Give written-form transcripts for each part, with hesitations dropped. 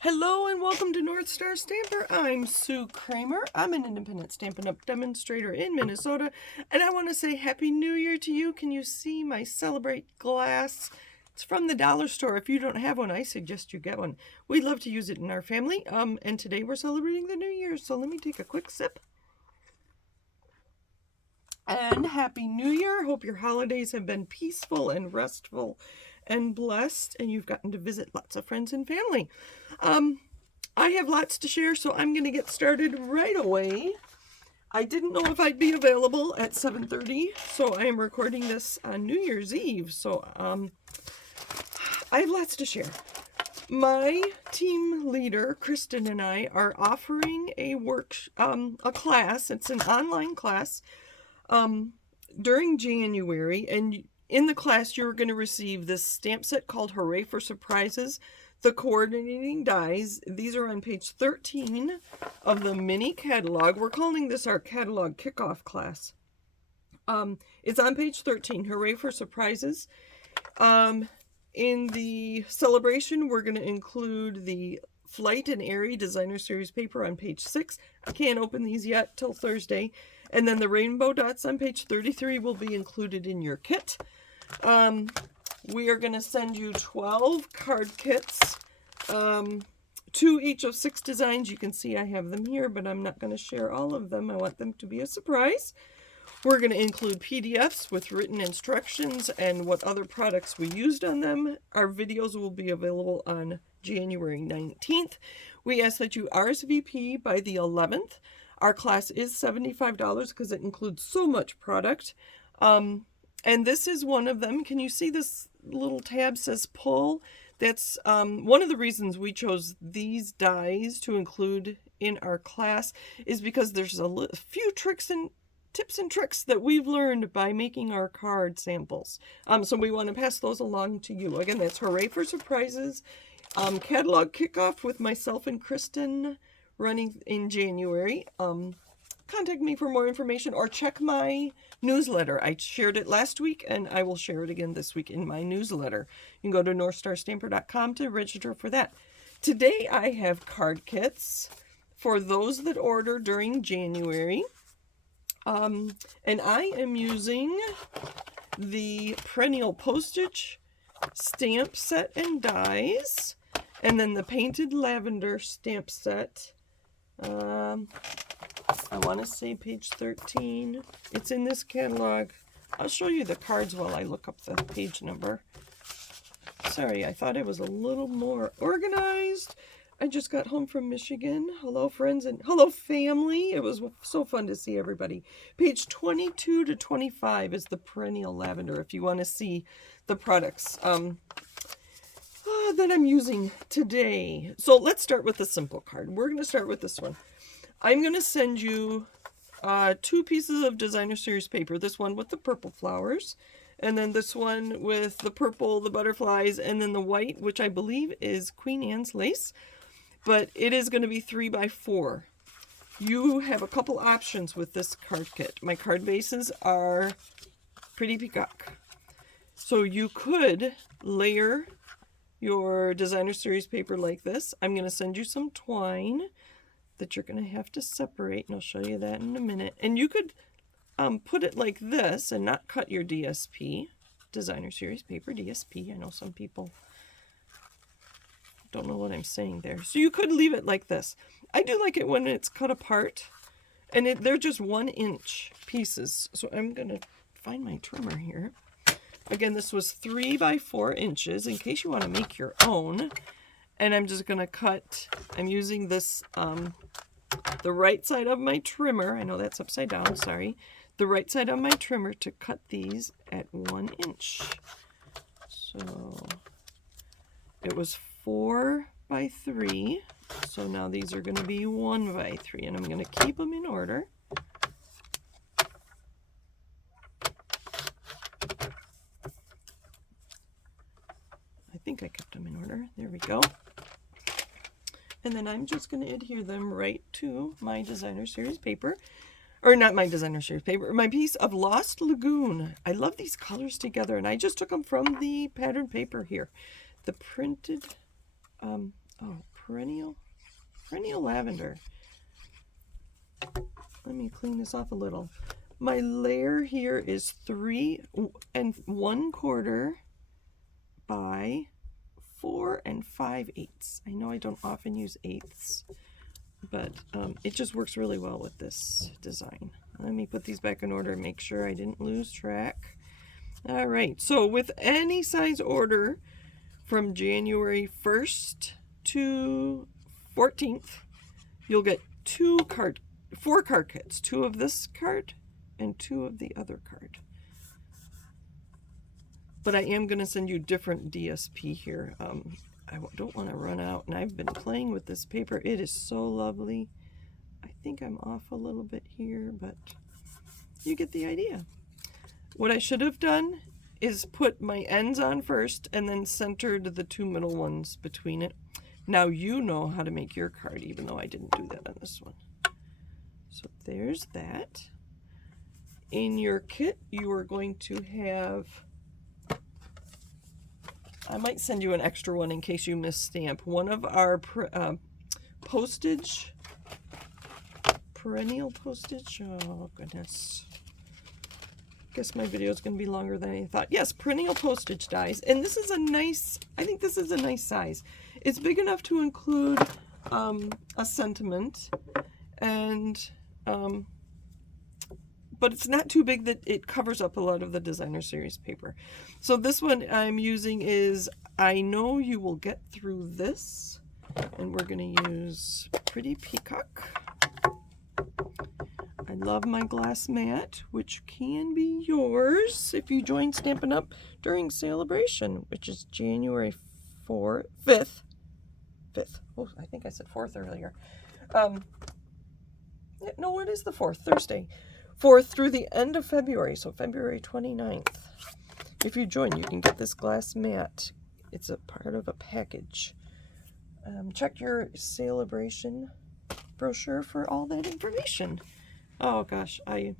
Hello and welcome to North Star Stamper. I'm Sue Kramer. I'm an independent Stampin' Up! Demonstrator in Minnesota, and I want to say Happy New Year to you. Can you see my Celebrate glass? It's from the dollar store. If you don't have one, I suggest you get one. We'd love to use it in our family. And today we're celebrating the New Year, so let me take a quick sip. And Happy New Year. Hope your holidays have been peaceful and restful and blessed, and you've gotten to visit lots of friends and family. I have lots to share, so I'm going to get started right away. I didn't know if I'd be available at 7:30, so I am recording this on New Year's Eve, so I have lots to share. My team leader, Kristen, and I are offering a class. It's an online class during January, and in the class you're going to receive this stamp set called Hooray for Surprises, the coordinating dies. These are on page 13 of the mini catalog. We're calling this our catalog kickoff class. It's on page 13, Hooray for Surprises. In the celebration, we're going to include the Flight and Airy Designer Series paper on page 6. I can't open these yet till Thursday. And then the rainbow dots on page 33 will be included in your kit. We are going to send you 12 card kits, 2 each of 6 designs. You can see I have them here, but I'm not going to share all of them. I want them to be a surprise. We're going to include PDFs with written instructions and what other products we used on them. Our videos will be available on January 19th. We ask that you RSVP by the 11th. Our class is $75 because it includes so much product. And this is one of them. Can you see this little tab says pull? That's one of the reasons we chose these dies to include in our class is because there's a few tricks and tips and tricks that we've learned by making our card samples. So we want to pass those along to you. Again, that's Hooray for Surprises. Catalog kickoff with myself and Kristen running in January. Contact me for more information or check my newsletter. I shared it last week and I will share it again this week in my newsletter. You can go to northstarstamper.com to register for that. Today I have card kits for those that order during January. And I am using the Perennial Postage stamp set and dies, and then the Painted Lavender stamp set. I want to say page 13. It's in this catalog. I'll show you the cards while I look up the page number. Sorry, I thought I was a little more organized. I just got home from Michigan. Hello, friends, and hello, family. It was so fun to see everybody. Page 22 to 25 is the Perennial Lavender if you want to see the products that I'm using today. So let's start with the simple card. We're going to start with this one. I'm going to send you 2 pieces of Designer Series paper. This one with the purple flowers, and then this one with the purple, the butterflies, and then the white, which I believe is Queen Anne's lace. But it is going to be 3 by 4. You have a couple options with this card kit. My card bases are Pretty Peacock. So you could layer your Designer Series paper like this. I'm going to send you some twine that you're going to have to separate, and I'll show you that in a minute. And you could put it like this and not cut your DSP, Designer Series paper, DSP. I know some people don't know what I'm saying there. So you could leave it like this. I do like it when it's cut apart, and they're just 1-inch pieces. So I'm going to find my trimmer here. Again, this was 3 by 4 inches in case you want to make your own. And I'm just going to cut, I'm using this, the right side of my trimmer. I know that's upside down, sorry. The right side of my trimmer to cut these at 1 inch. So it was 4 by 3. So now these are going to be 1 by 3. And I'm going to keep them in order. I think I kept them in order. There we go. And then I'm just going to adhere them right to my Designer Series paper. Or not my Designer Series paper, my piece of Lost Lagoon. I love these colors together, and I just took them from the pattern paper here. The printed, Perennial Lavender. Let me clean this off a little. My layer here is 3 1/4 by 4 5/8. I know I don't often use eighths, but it just works really well with this design. Let me put these back in order and make sure I didn't lose track. All right, so with any size order from January 1st to 14th, you'll get 4 card kits, 2 of this card and 2 of the other card. But I am going to send you different DSP here. I don't want to run out, and I've been playing with this paper. It is so lovely. I think I'm off a little bit here, but you get the idea. What I should have done is put my ends on first and then centered the 2 middle ones between it. Now you know how to make your card, even though I didn't do that on this one. So there's that. In your kit, you are going to have, I might send you an extra one in case you misstamp, one of our postage, perennial postage. Oh goodness. Guess my video is going to be longer than I thought. Yes, perennial postage dies. And this is a nice, I think this is a nice size. It's big enough to include a sentiment, and but it's not too big that it covers up a lot of the designer series paper. So this one I'm using is I Know You Will Get Through This, and we're going to use Pretty Peacock. I love my glass mat, which can be yours if you join Stampin' Up! During Celebration, which is January 5th. Oh, I think I said 4th earlier. No, it is the 4th, Thursday. 4th through the end of February, so February 29th. If you join, you can get this glass mat. It's a part of a package. Check your Celebration brochure for all that information. Oh gosh, oh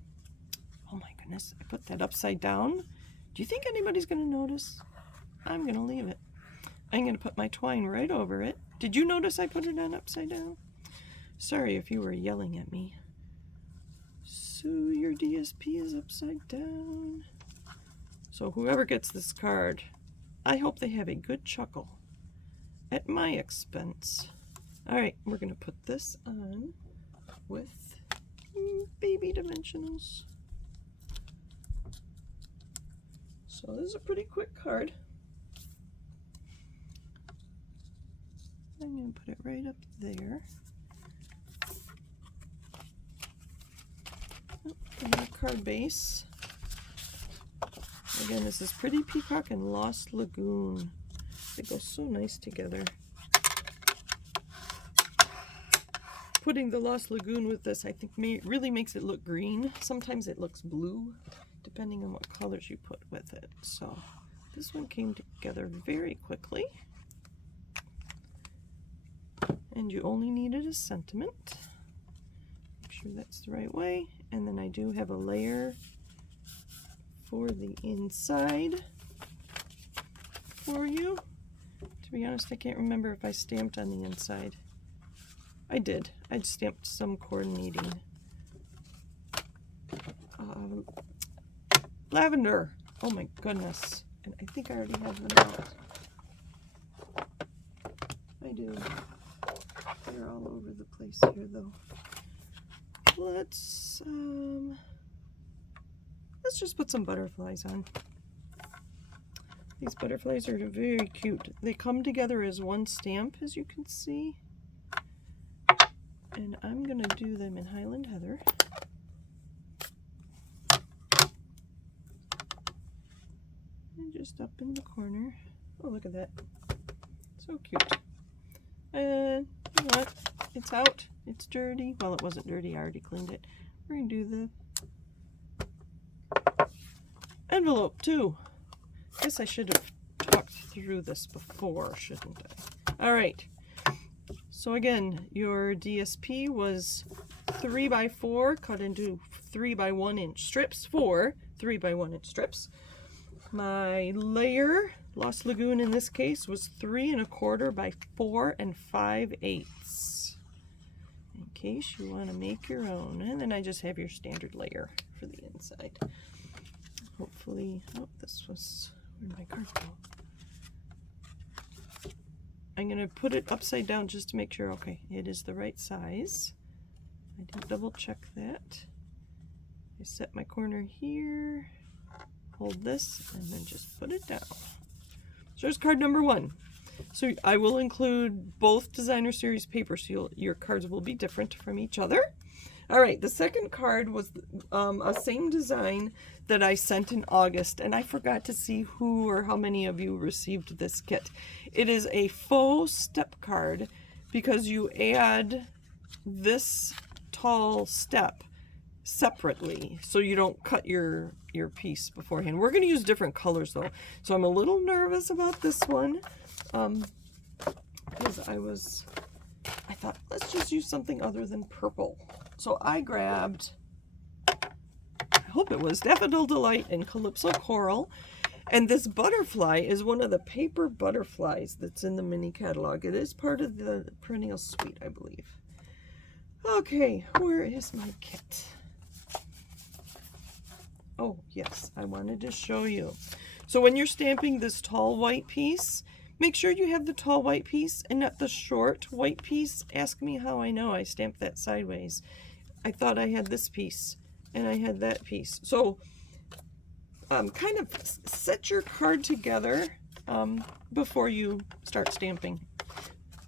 my goodness, I put that upside down. Do you think anybody's going to notice? I'm going to leave it. I'm going to put my twine right over it. Did you notice I put it on upside down? Sorry if you were yelling at me. So your DSP is upside down. So whoever gets this card, I hope they have a good chuckle at my expense. All right, we're going to put this on with baby dimensionals. So this is a pretty quick card. I'm going to put it right up there. And our card base. Again, this is Pretty Peacock and Lost Lagoon. They go so nice together. Putting the Lost Lagoon with this, I think, really makes it look green. Sometimes it looks blue, depending on what colors you put with it. So this one came together very quickly. And you only needed a sentiment. Make sure that's the right way. And then I do have a layer for the inside for you. To be honest, I can't remember if I stamped on the inside. I did. I stamped some coordinating. Lavender. Oh my goodness. And I think I already have them out. I do. They're all over the place here though. Let's just put some butterflies on. These butterflies are very cute. They come together as one stamp, as you can see. And I'm going to do them in Highland Heather. And just up in the corner. Oh, look at that. So cute. And you know what? It's out. It's dirty. Well, it wasn't dirty. I already cleaned it. We're going to do the envelope too. Guess I should have talked through this before, shouldn't I? All right. So again, your DSP was 3x4 cut into 3x1 inch strips. 4 3x1 inch strips. My layer Lost Lagoon in this case was 3 1/4 by 4 5/8. In case you want to make your own. And then I just have your standard layer for the inside. Hopefully, oh, this was, where'd my card go? I'm going to put it upside down just to make sure, okay, it is the right size. I did double check that. I set my corner here, hold this, and then just put it down. So there's card number 1. So I will include both designer series papers, so your cards will be different from each other. All right, the second card was a same design that I sent in August, and I forgot to see who or how many of you received this kit. It is a faux step card because you add this tall step separately so you don't cut your piece beforehand. We're going to use different colors though, so I'm a little nervous about this one because I thought let's just use something other than purple. So I grabbed, I hope it was Daffodil Delight and Calypso Coral, and this butterfly is one of the paper butterflies that's in the mini catalog. It is part of the Perennial Suite, I believe. Okay, where is my kit? Oh, yes, I wanted to show you. So when you're stamping this tall white piece, make sure you have the tall white piece and not the short white piece. Ask me how I know. I stamped that sideways. I thought I had this piece and I had that piece. So kind of set your card together before you start stamping.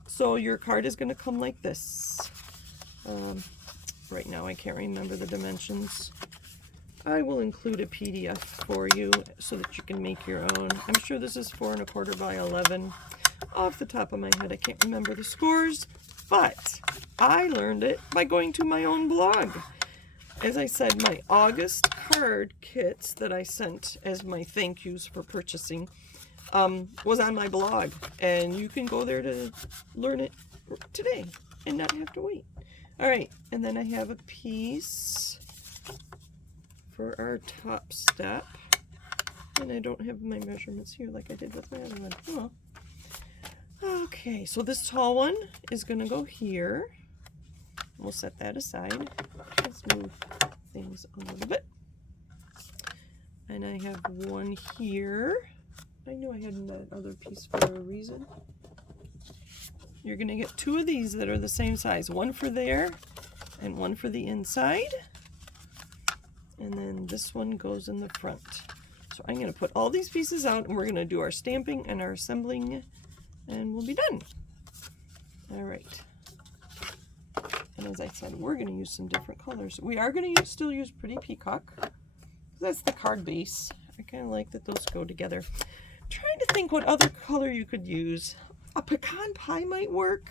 So your card is going to come like this. Right now I can't remember the dimensions. I will include a PDF for you so that you can make your own. I'm sure this is 4 1/4 by 11. Off the top of my head, I can't remember the scores, but I learned it by going to my own blog. As I said, my August card kits that I sent as my thank yous for purchasing was on my blog, and you can go there to learn it today and not have to wait. All right, and then I have a piece for our top step, and I don't have my measurements here like I did with my other one. Oh. Okay, so this tall one is going to go here. We'll set that aside. Let's move things a little bit. And I have one here. I knew I had that other piece for a reason. You're going to get 2 of these that are the same size. One for there and one for the inside. And then this one goes in the front. So I'm going to put all these pieces out and we're going to do our stamping and our assembling and we'll be done. All right. And as I said, we're going to use some different colors. We are going to still use Pretty Peacock. That's the card base. I kind of like that those go together. I'm trying to think what other color you could use. A pecan pie might work.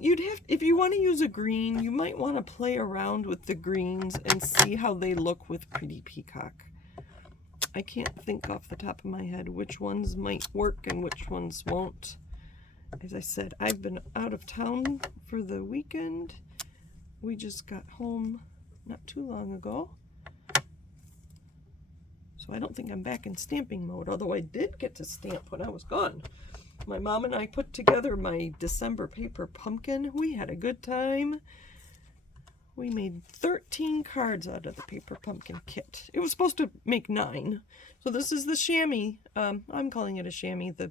You'd have, if you want to use a green, you might want to play around with the greens and see how they look with Pretty Peacock. I can't think off the top of my head which ones might work and which ones won't. As I said, I've been out of town for the weekend. We just got home not too long ago. So I don't think I'm back in stamping mode, although I did get to stamp when I was gone. My mom and I put together my December paper pumpkin. We had a good time. We made 13 cards out of the paper pumpkin kit. It was supposed to make 9. So this is the chamois. I'm calling it a chamois, the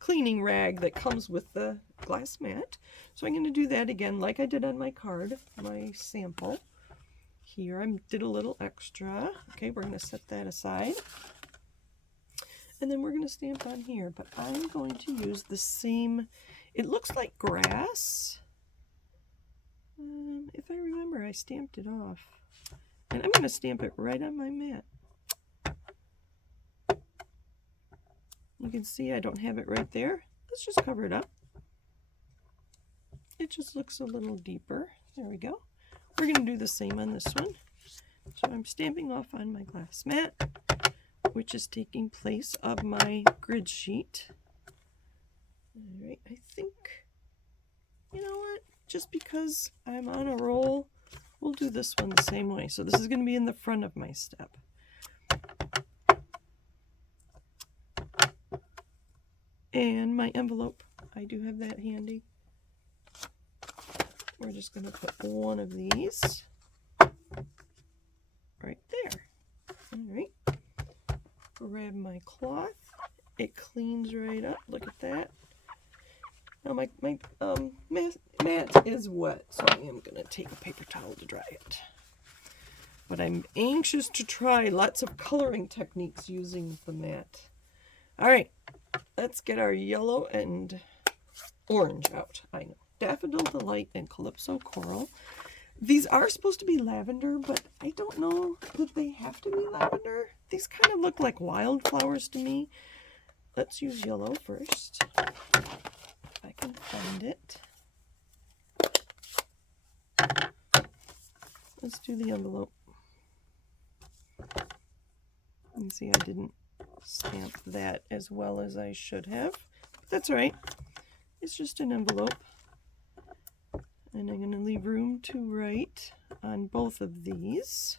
cleaning rag that comes with the glass mat. So I'm going to do that again like I did on my card, my sample. Here I did a little extra. Okay, we're going to set that aside. And then we're going to stamp on here, but I'm going to use the same, it looks like grass. If I remember, I stamped it off. And I'm going to stamp it right on my mat. You can see I don't have it right there. Let's just cover it up. It just looks a little deeper. There we go. We're going to do the same on this one. So I'm stamping off on my glass mat, which is taking place of my grid sheet. All right, I think, you know what? Just because I'm on a roll, we'll do this one the same way. So this is going to be in the front of my step. And my envelope. I do have that handy. We're just going to put one of these right there. All right. Grab my cloth. It cleans right up. Look at that. Now my mat is wet, so I am going to take a paper towel to dry it. But I'm anxious to try lots of coloring techniques using the mat. All right, let's get our yellow and orange out. I know. Daffodil Delight and Calypso Coral. These are supposed to be lavender, but I don't know that they have to be lavender. These kind of look like wildflowers to me. Let's use yellow first. If I can find it. Let's do the envelope. You can see I didn't stamp that as well as I should have. But that's all right. It's just an envelope. And I'm going to leave room to write on both of these.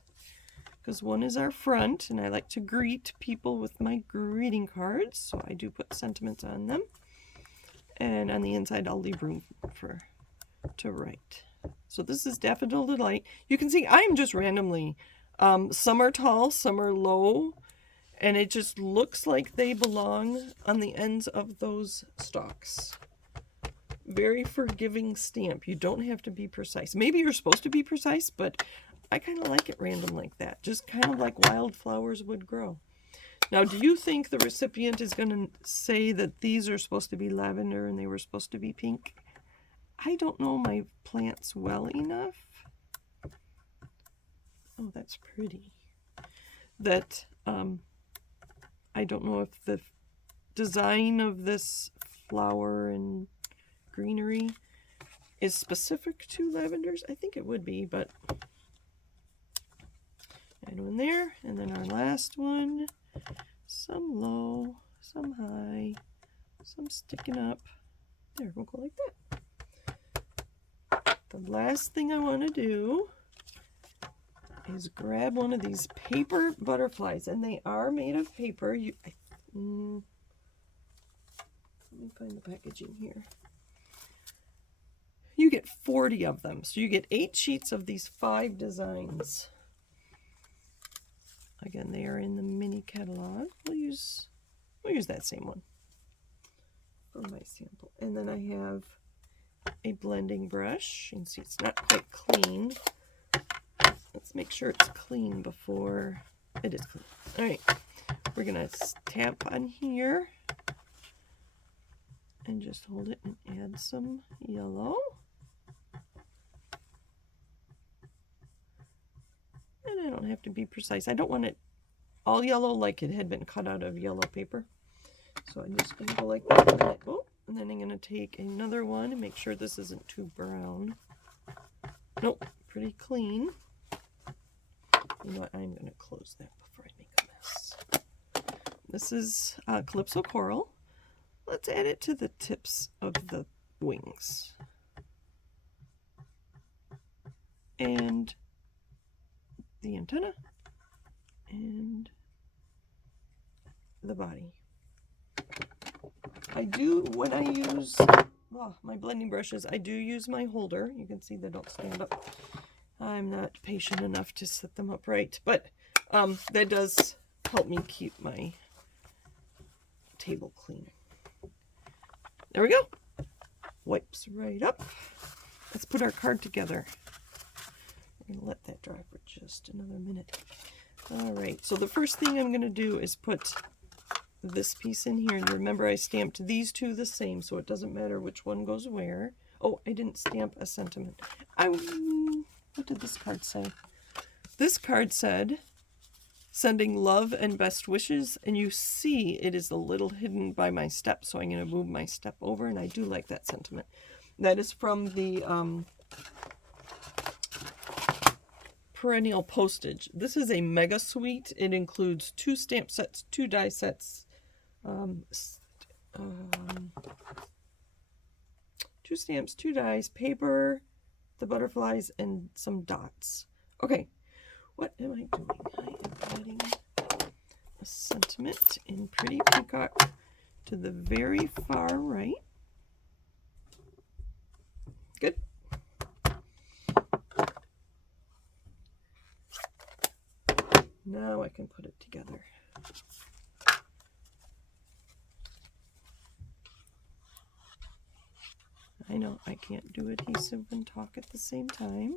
Because one is our front, and I like to greet people with my greeting cards. So I do put sentiments on them. And on the inside, I'll leave room to write. So this is Daffodil Delight. You can see I'm just randomly. Some are tall, some are low. And it just looks like they belong on the ends of those stalks. Very forgiving stamp. You don't have to be precise. Maybe you're supposed to be precise, but I kind of like it random like that. Just kind of like wildflowers would grow. Now, do you think the recipient is going to say that these are supposed to be lavender and they were supposed to be pink? I don't know my plants well enough. Oh, that's pretty. That, I don't know if the design of this flower and greenery is specific to lavenders. I think it would be, but add one there. And then our last one, some low, some high, some sticking up. There, we'll go like that. The last thing I want to do is grab one of these paper butterflies, and they are made of paper. Let me find the packaging here. You get 40 of them, so you get 8 sheets of these 5 designs. Again, they are in the mini catalog. We'll use that same one for my sample. And then I have a blending brush. You can see it's not quite clean. Let's make sure it's clean before it is clean. All right, we're gonna tap on here and just hold it and add some yellow. And I don't have to be precise. I don't want it all yellow like it had been cut out of yellow paper. So I'm just going to go like that. Oh, and then I'm going to take another one and make sure this isn't too brown. Nope, pretty clean. You know what? I'm going to close that before I make a mess. This is Calypso Coral. Let's add it to the tips of the wings. And the antenna and the body. I do, when I use my blending brushes, I do use my holder. You can see they don't stand up. I'm not patient enough to set them up right, but that does help me keep my table clean. There we go. Wipes right up. Let's put our card together. We're going to let that dry for just another minute. All right, so the first thing I'm going to do is put this piece in here. And remember, I stamped these two the same, so it doesn't matter which one goes where. Oh, I didn't stamp a sentiment. What did this card say? This card said, sending love and best wishes. And you see it is a little hidden by my step, so I'm going to move my step over, and I do like that sentiment. That is from the Perennial postage. This is a mega suite. It includes 2 stamp sets, 2 die sets, 2 stamps, 2 dies, paper, the butterflies, and some dots. Okay, what am I doing? I am adding a sentiment in Pretty Peacock to the very far right. Good. Now I can put it together. I know I can't do adhesive and talk at the same time.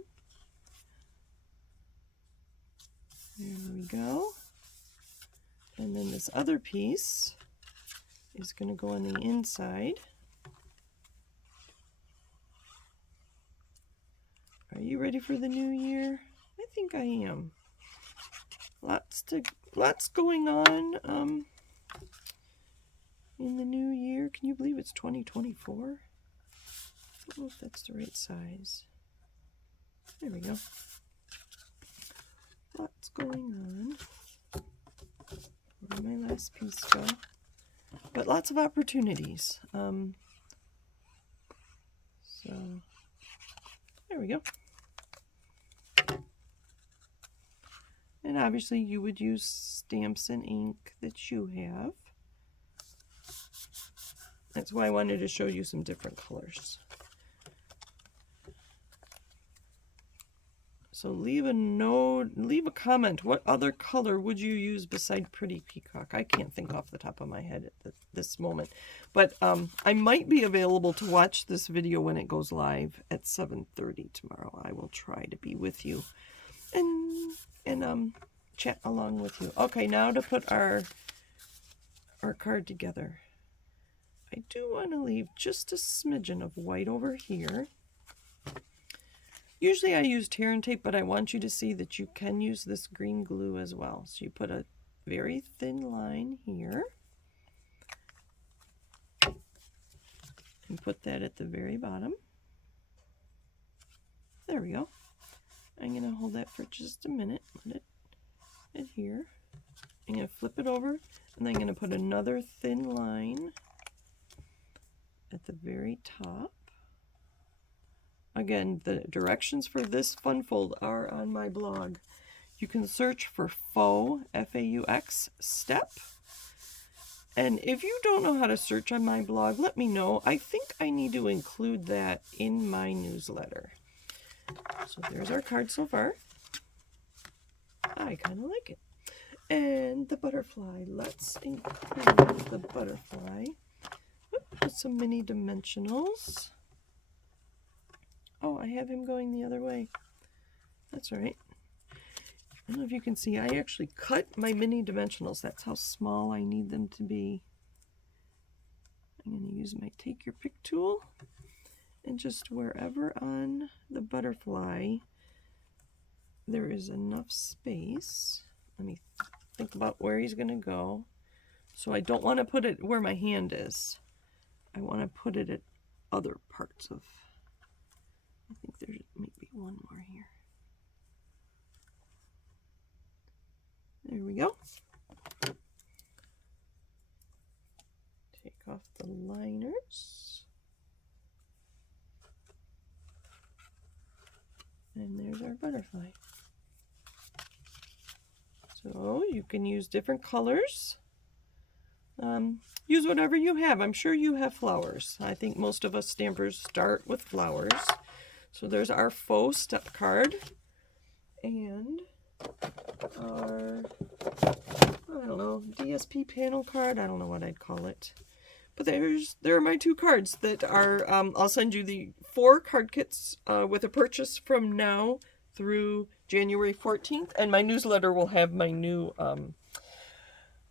There we go. And then this other piece is going to go on the inside. Are you ready for the new year? I think I am. Lots going on in the new year. Can you believe it's 2024? I don't know if that's the right size. There we go. Lots going on. Where did my last piece go? But lots of opportunities. So there we go. And obviously you would use stamps and ink that you have. That's why I wanted to show you some different colors. So leave a note, leave a comment. What other color would you use beside Pretty Peacock? I can't think off the top of my head at this moment. But I might be available to watch this video when it goes live at 7:30 tomorrow. I will try to be with you and chat along with you. Okay, now to put our card together. I do want to leave just a smidgen of white over here. Usually I use tear and tape, but I want you to see that you can use this green glue as well. So you put a very thin line here. And put that at the very bottom. There we go. I'm going to hold that for just a minute. Let it adhere. I'm going to flip it over, and then I'm going to put another thin line at the very top. Again, the directions for this fun fold are on my blog. You can search for faux, F-A-U-X, step. And if you don't know how to search on my blog, let me know. I think I need to include that in my newsletter. So there's our card so far. I kind of like it. And the butterfly. Let's include the butterfly. With some mini dimensionals. Oh, I have him going the other way. That's all right. I don't know if you can see, I actually cut my mini dimensionals. That's how small I need them to be. I'm going to use my Take Your Pick tool. And just wherever on the butterfly there is enough space. Let me think about where he's going to go. So I don't want to put it where my hand is. I want to put it at other parts of... I think there might be one more here. There we go. Take off the liners. And there's our butterfly. So you can use different colors. Use whatever you have. I'm sure you have flowers. I think most of us stampers start with flowers. So there's our faux step card and our, I don't know, DSP panel card. I don't know what I'd call it. But there are my two cards that are, I'll send you the 4 card kits with a purchase from now through January 14th. And my newsletter will have my new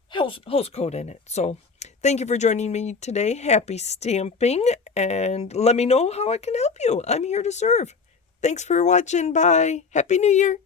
host code in it. So thank you for joining me today. Happy stamping, and let me know how I can help you. I'm here to serve. Thanks for watching. Bye. Happy New Year.